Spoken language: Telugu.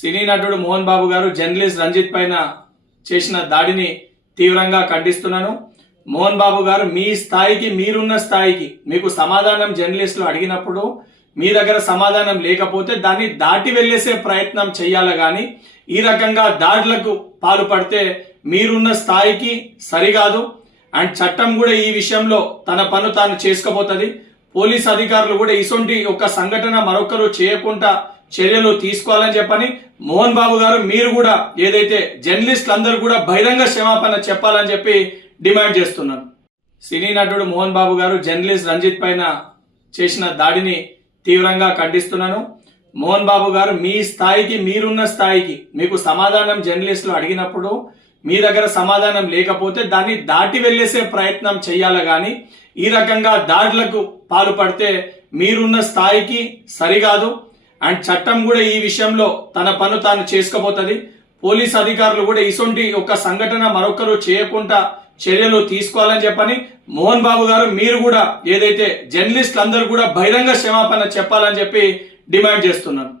సినీ నటుడు మోహన్ బాబు గారు జర్నలిస్ట్ రంజిత్ పైన చేసిన దాడిని తీవ్రంగా ఖండిస్తున్నాను. మోహన్ బాబు గారు మీ స్థాయికి, మీరున్న స్థాయికి మీకు సమాధానం జర్నలిస్టులు అడిగినప్పుడు మీ దగ్గర సమాధానం లేకపోతే దాన్ని దాటి వెళ్ళేసే ప్రయత్నం చేయాలి కానీ ఈ రకంగా దాడులకు పాల్పడితే మీరున్న స్థాయికి సరికాదు. అండ్ చట్టం కూడా ఈ విషయంలో తన పను తాను చేసుకోబోతుంది. పోలీస్ అధికారులు కూడా ఇటువంటి ఒక సంఘటన మరొకరు చేయకుండా చర్యలు తీసుకోవాలని చెప్పని మోహన్ బాబు గారు మీరు కూడా ఏదైతే జర్నలిస్టులు అందరూ కూడా బహిరంగ క్షమాపణ చెప్పాలని చెప్పి డిమాండ్ చేస్తున్నాను. సినీ నటుడు మోహన్ బాబు గారు జర్నలిస్ట్ రంజిత్ పైన చేసిన దాడిని తీవ్రంగా ఖండిస్తున్నాను. మోహన్ బాబు గారు మీ స్థాయికి, మీరున్న స్థాయికి మీకు సమాధానం జర్నలిస్టులు అడిగినప్పుడు మీ దగ్గర సమాధానం లేకపోతే దాన్ని దాటి వెళ్ళేసే ప్రయత్నం చేయాలి కానీ ఈ రకంగా దాడులకు పాల్పడితే మీరున్న స్థాయికి సరికాదు. అండ్ చట్టం కూడా ఈ విషయంలో తన పను తాను చేసుకోబోతుంది. పోలీస్ అధికారులు కూడా ఇటువంటి ఒక సంఘటన మరొకరు చేయకుండా చర్యలు తీసుకోవాలని చెప్పని మోహన్ బాబు గారు మీరు కూడా ఏదైతే జర్నలిస్టులు అందరూ కూడా బహిరంగ క్షమాపణ చెప్పాలని చెప్పి డిమాండ్ చేస్తున్నాను.